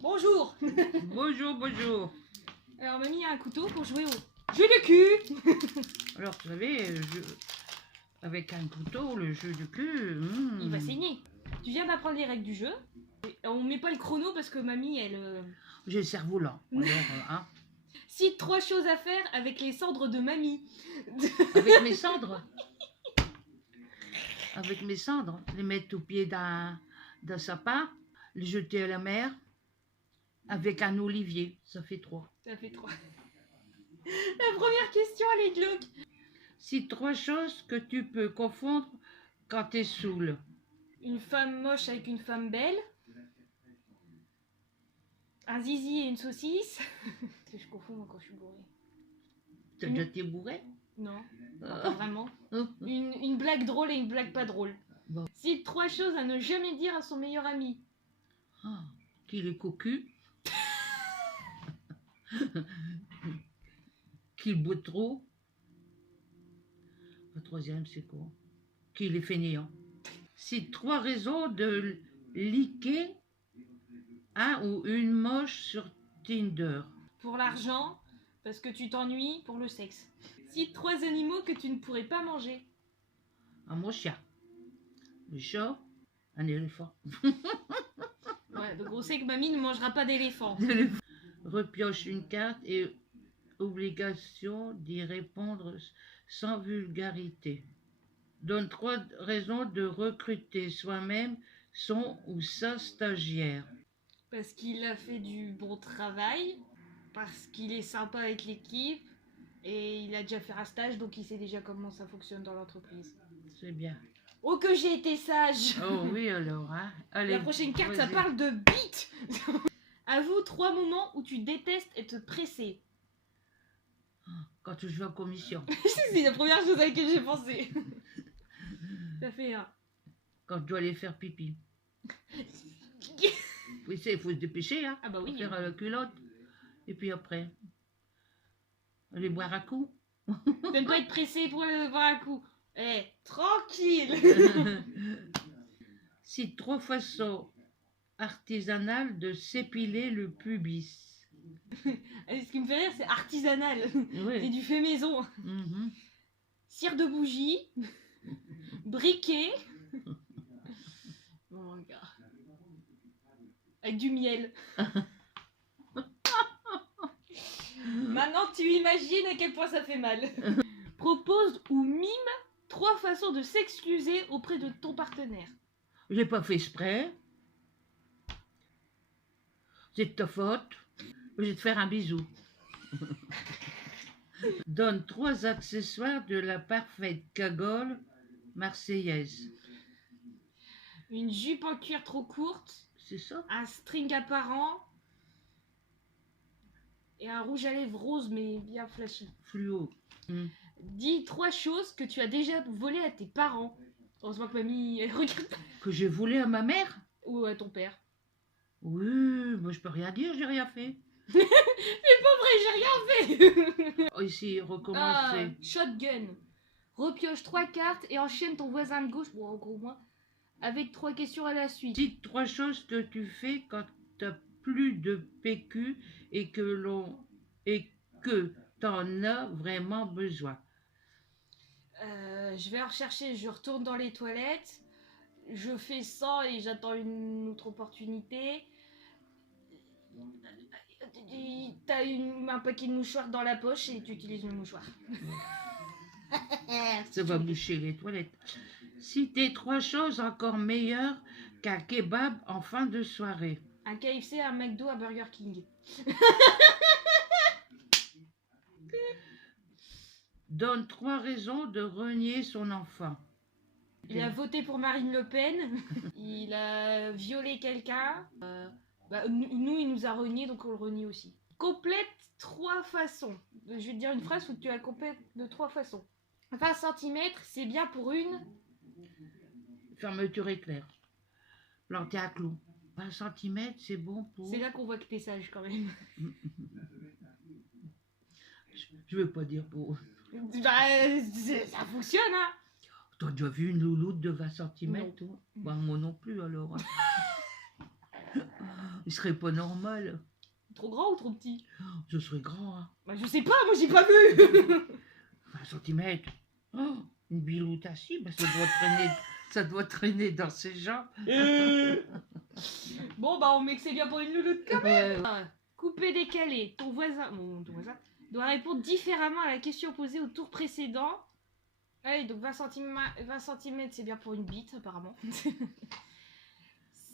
Bonjour. Bonjour, bonjour. Alors mamie a un couteau pour jouer au jeu de cul. Alors, vous savez, avec un couteau, le jeu de cul... Il va saigner. Tu viens d'apprendre les règles du jeu. On met pas le chrono parce que mamie, elle... J'ai le cerveau lent. Alors, hein. Cite 3 choses à faire avec les cendres de mamie. Avec mes cendres. Avec mes cendres. Les mettre au pied d'un sapin, les jeter à la mer, avec un olivier. Ça fait 3. Ça fait 3. La première question, elle est glauque. Cite 3 choses que tu peux confondre quand t'es saoul. Une femme moche avec une femme belle. Un zizi et une saucisse. Parce que je confonds moi quand je suis bourrée. T'as déjà été bourré? Non, pas vraiment. Une blague drôle et une blague pas drôle. Bon. Cite 3 choses à ne jamais dire à son meilleur ami. Ah, qu'il est cocu. Qu'il boit trop. Le troisième, c'est quoi? Qu'il est fainéant. C'est 3 raisons de liker un ou une moche sur Tinder. Pour l'argent, parce que tu t'ennuies, pour le sexe. Cite 3 animaux que tu ne pourrais pas manger. Un mon chien. Le chat. Un éléphant. Ouais, donc on sait que mamie ne mangera pas d'éléphant. Repioche une carte et obligation d'y répondre sans vulgarité. Donne 3 raisons de recruter soi-même son ou sa stagiaire. Parce qu'il a fait du bon travail, parce qu'il est sympa avec l'équipe, et il a déjà fait un stage, donc il sait déjà comment ça fonctionne dans l'entreprise. C'est bien. Oh que j'ai été sage. Oh oui alors, hein. Allez, La prochaine carte, ça vas-y. parle de bite. Avoue 3 moments où tu détestes être pressé. Quand je vais en commission. C'est la première chose à laquelle j'ai pensé. Ça fait un. Quand je dois aller faire pipi. Oui, il faut se dépêcher, hein. Ah bah oui. Faut faire la culotte. Et puis après, aller boire un coup. T'aimes pas être pressé pour voir un coup. Eh, tranquille. Cite 3 façons artisanales de s'épiler le pubis. Ce qui me fait rire, c'est artisanal. C'est Oui. du fait maison. Mhm. Cire de bougie. Briquet. Bon, gars. Avec du miel. Maintenant, tu imagines à quel point ça fait mal. Propose ou mime 3 façons de s'excuser auprès de ton partenaire. J'ai pas fait exprès. C'est de ta faute. Je vais te faire un bisou. Donne 3 accessoires de la parfaite cagole marseillaise. Une jupe en cuir trop courte, C'est ça? un string apparent et un rouge à lèvres rose mais bien flashy. Fluo. Dis 3 choses que tu as déjà volées à tes parents. Heureusement que mamie elle regarde pas. Que j'ai volé à ma mère? Ou à ton père. Oui, moi je peux rien dire, j'ai rien fait. C'est pas vrai, j'ai rien fait. Oh, ici, recommencer. Shotgun. Repioche 3 cartes et enchaîne ton voisin de gauche, bon en gros moi, avec 3 questions à la suite. Cite 3 choses que tu fais quand t'as plus de PQ et que t'en as vraiment besoin. Je vais en rechercher, je retourne dans les toilettes, je fais 100 et j'attends une autre opportunité. T'as un paquet de mouchoirs dans la poche et tu utilises le mouchoir. Ça va boucher les toilettes. Citer 3 choses encore meilleures qu'un kebab en fin de soirée. Un KFC, un McDo, un Burger King. Donne 3 raisons de renier son enfant. Il a voté pour Marine Le Pen. Il a violé quelqu'un. Nous, il nous a renié, donc on le renie aussi. Complète 3 façons. Je vais te dire une phrase où tu la complètes de 3 façons. 20 cm, c'est bien pour une. Fermeture éclair. Planter un clou. 20 cm, c'est bon pour... C'est là qu'on voit que t'es sage quand même. Je veux pas dire pour... Ça fonctionne, hein. T'as déjà vu une louloute de 20 cm, Non. toi? Bah, moi non plus, alors. Il serait pas normal. Trop grand ou trop petit? Je serais grand, hein. Bah je sais pas, moi j'ai pas vu. 20 cm. Oh, une biloute assis, bah, ça doit traîner dans ses jambes. Bon bah on met que c'est bien pour une louloute quand même. Coupé décalé, ton voisin doit répondre différemment à la question posée au tour précédent. Allez, donc 20 cm c'est bien pour une bite apparemment.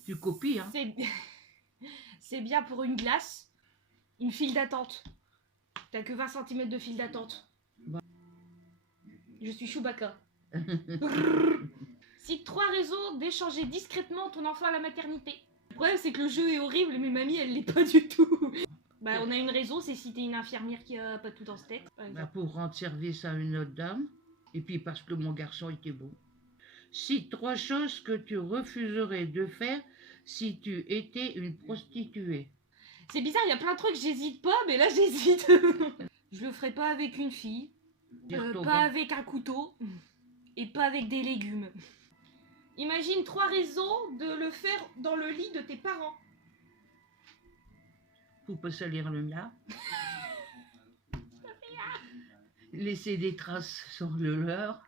Tu copies, hein. C'est bien pour une glace. Une file d'attente. T'as que 20 cm de file d'attente. Bah. Je suis Chewbacca. Cite 3 raisons d'échanger discrètement ton enfant à la maternité. Le problème c'est que le jeu est horrible mais mamie elle l'est pas du tout. Bah on a une raison, c'est si t'es une infirmière qui a pas tout dans ce texte. Bah, pour rendre service à une autre dame. Et puis parce que mon garçon était beau. Cite 3 choses que tu refuserais de faire si tu étais une prostituée. C'est bizarre, il y a plein de trucs, j'hésite pas, mais là j'hésite. Je le ferai pas avec une fille, pas avec un couteau, et pas avec des légumes. Imagine 3 raisons de le faire dans le lit de tes parents. Pour pas salir le mien. Laisser des traces sur le leur.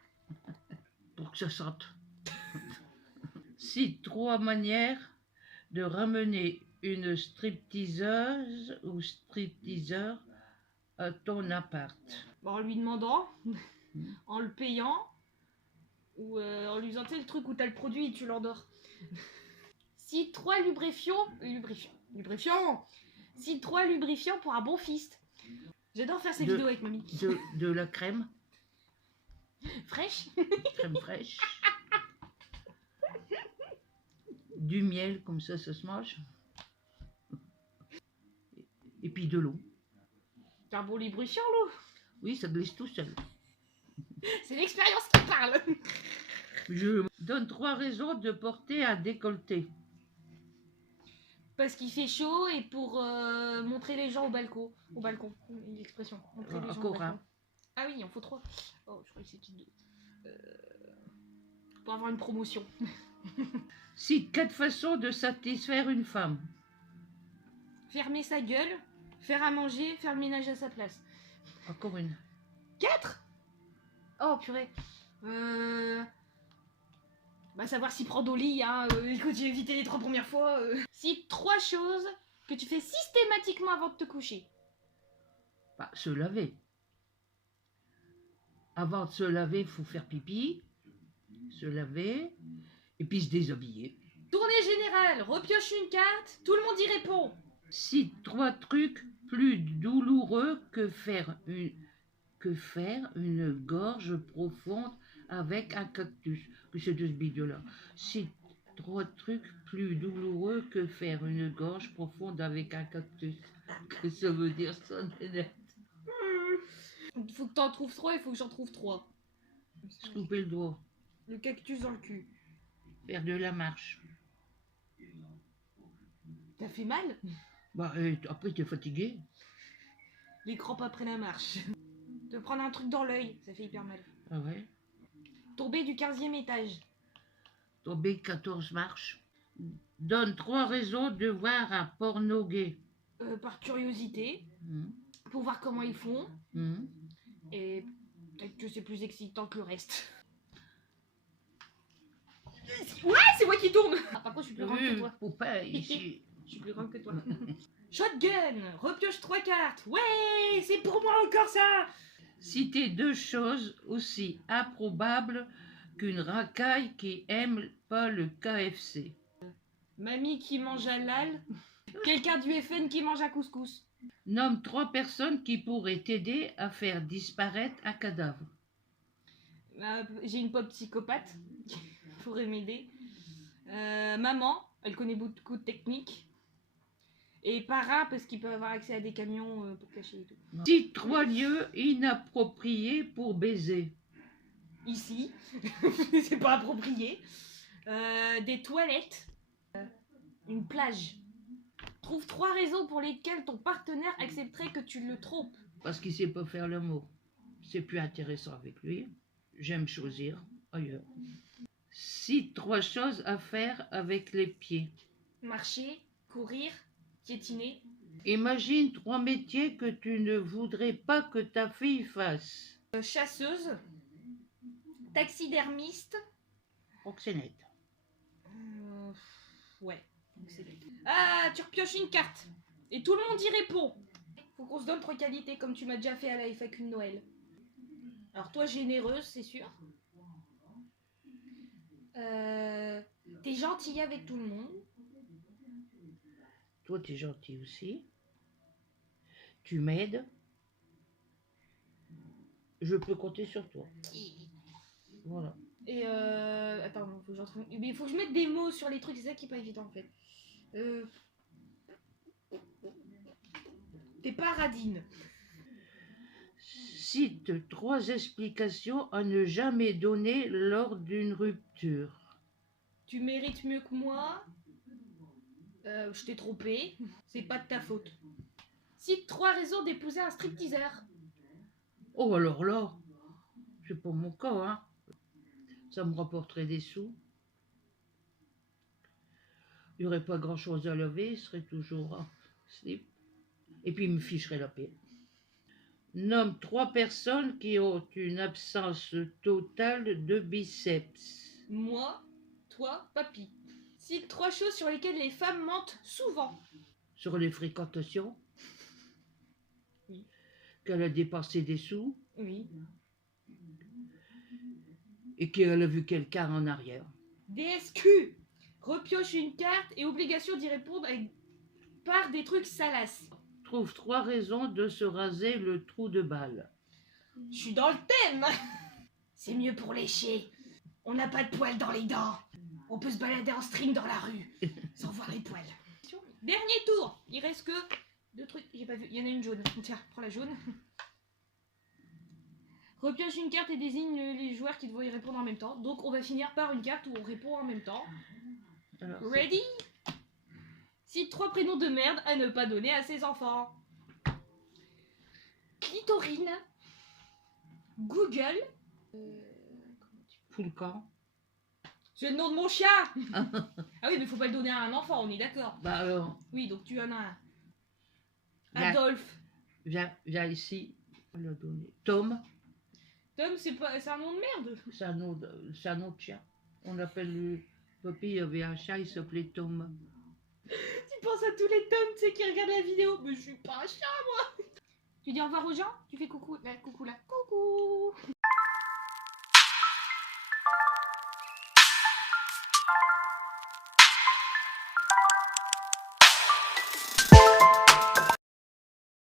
Pour que ça sente. Cite 3 manières de ramener une stripteaseuse ou stripteaseur à ton appart. Bon, en lui demandant, en le payant, ou en lui disant, tu sais, le truc où t'as le produit et tu l'endors. Cite 3 lubrifiants. Cite 3 lubrifiants pour un bon fist. J'adore faire ces vidéos avec mamie. De la crème. Fraîche. Crème fraîche. Du miel, comme ça se mange. Et puis de l'eau. C'est un bon lubrifiant, l'eau. Oui, ça glisse tout seul. C'est l'expérience qui parle. Je donne 3 raisons de porter un décolleté. Parce qu'il fait chaud et pour montrer les gens au balcon. Au balcon, l'expression. Montrer les gens au balcon. Ah oui, il en faut 3. Oh, je crois que c'est 2. Pour avoir une promotion. Cite 4 façons de satisfaire une femme. Fermer sa gueule, faire à manger, faire le ménage à sa place. Encore une. 4 ? Oh purée. Bah savoir s'y prendre au lit, hein. Écoute, j'ai évité les 3 premières fois. Cite 3 choses que tu fais systématiquement avant de te coucher. Bah, se laver. Avant de se laver, il faut faire pipi. Se laver. Et puis se déshabiller. Tournée générale, repioche une carte, tout le monde y répond. Cite 3 trucs plus douloureux que faire une gorge profonde avec un cactus. Que c'est de ce bidon-là. Cite 3 trucs plus douloureux que faire une gorge profonde avec un cactus. Que ça veut dire ça, Nénette? Il faut que t'en trouves 3, il faut que j'en trouve 3. Se couper le doigt. Le cactus dans le cul. Faire de la marche. T'as fait mal? Bah, après, t'es fatigué. Les crampes après la marche. Te prendre un truc dans l'œil, ça fait hyper mal. Ah ouais? Tomber du 15e étage. Tomber 14 marches. Donne 3 raisons de voir un porno gay. Par curiosité, pour voir comment ils font. Et peut-être que c'est plus excitant que le reste. Ouais, c'est moi qui tourne. Ah, par contre, je suis plus grande que toi. Faut pas ici. Je suis plus grande que toi. Shotgun, repioche 3 cartes. Ouais, c'est pour moi encore ça. Citer 2 choses aussi improbables qu'une racaille qui aime pas le KFC. Mamie qui mange à l'al. Quelqu'un du FN qui mange un couscous. Nomme 3 personnes qui pourraient t'aider à faire disparaître un cadavre. J'ai une pote psychopathe qui pourrait m'aider. Maman, elle connaît beaucoup de techniques. Et para, parce qu'ils peuvent avoir accès à des camions pour cacher et tout. Cite 3 lieux inappropriés pour baiser. Ici, c'est pas approprié. Des toilettes. Une plage. Trouve 3 raisons pour lesquelles ton partenaire accepterait que tu le trompes. Parce qu'il sait pas faire l'amour. C'est plus intéressant avec lui. J'aime choisir ailleurs. Cite 3 choses à faire avec les pieds. Marcher, courir, piétiner. Imagine 3 métiers que tu ne voudrais pas que ta fille fasse. Chasseuse, taxidermiste. Proxénète. Ouais. Ah, tu repioches une carte. Et tout le monde y répond. Faut qu'on se donne 3 qualités comme tu m'as déjà fait à la FAQ de Noël. Alors toi, généreuse, c'est sûr. T'es gentille avec tout le monde. Toi, tu es gentil aussi. Tu m'aides. Je peux compter sur toi. Voilà. Et attends, faut que j'en trouve. Mais il faut que je mette des mots sur les trucs, c'est ça qui est pas évident en fait. T'es pas radine. Cite 3 explications à ne jamais donner lors d'une rupture. Tu mérites mieux que moi. Je t'ai trompé. C'est pas de ta faute. Cite 3 raisons d'épouser un stripteaseur. Oh, alors là, c'est pas mon cas, hein. Ça me rapporterait des sous. Il n'y aurait pas grand-chose à laver, il serait toujours en slip. Et puis il me ficherait la paix. Nomme 3 personnes qui ont une absence totale de biceps. Moi, toi, papy. Cite 3 choses sur lesquelles les femmes mentent souvent. Sur les fréquentations. Oui. Qu'elle a dépensé des sous. Oui. Et qu'elle a vu quelqu'un en arrière. DSQ. Repioche une carte et obligation d'y répondre par des trucs salaces. Trouve 3 raisons de se raser le trou de balle. Je suis dans le thème. C'est mieux pour lécher. On n'a pas de poils dans les dents. On peut se balader en string dans la rue sans voir les poils. Dernier tour. Il reste que 2 trucs. J'ai pas vu. Il y en a une jaune. Tiens, prends la jaune. Repioche une carte et désigne les joueurs qui doivent y répondre en même temps. Donc on va finir par une carte où on répond en même temps. Alors, Ready? Cite 3 prénoms de merde à ne pas donner à ses enfants. Clitorine. Google. Foulcan. C'est le nom de mon chat. Ah oui, mais faut pas le donner à un enfant, on est d'accord. Bah alors, Oui, donc tu en as un. Viens. Adolphe. viens ici. On l'a donné. Tom, Tom, c'est un nom de merde. c'est un nom de chien. On appelle le papy, il y avait un chat, il s'appelait Tom. Tu penses à tous les Toms, tu sais, qui regardent la vidéo. Mais je suis pas un chat, moi. Tu dis au revoir aux gens? Tu fais coucou là, coucou là. Coucou.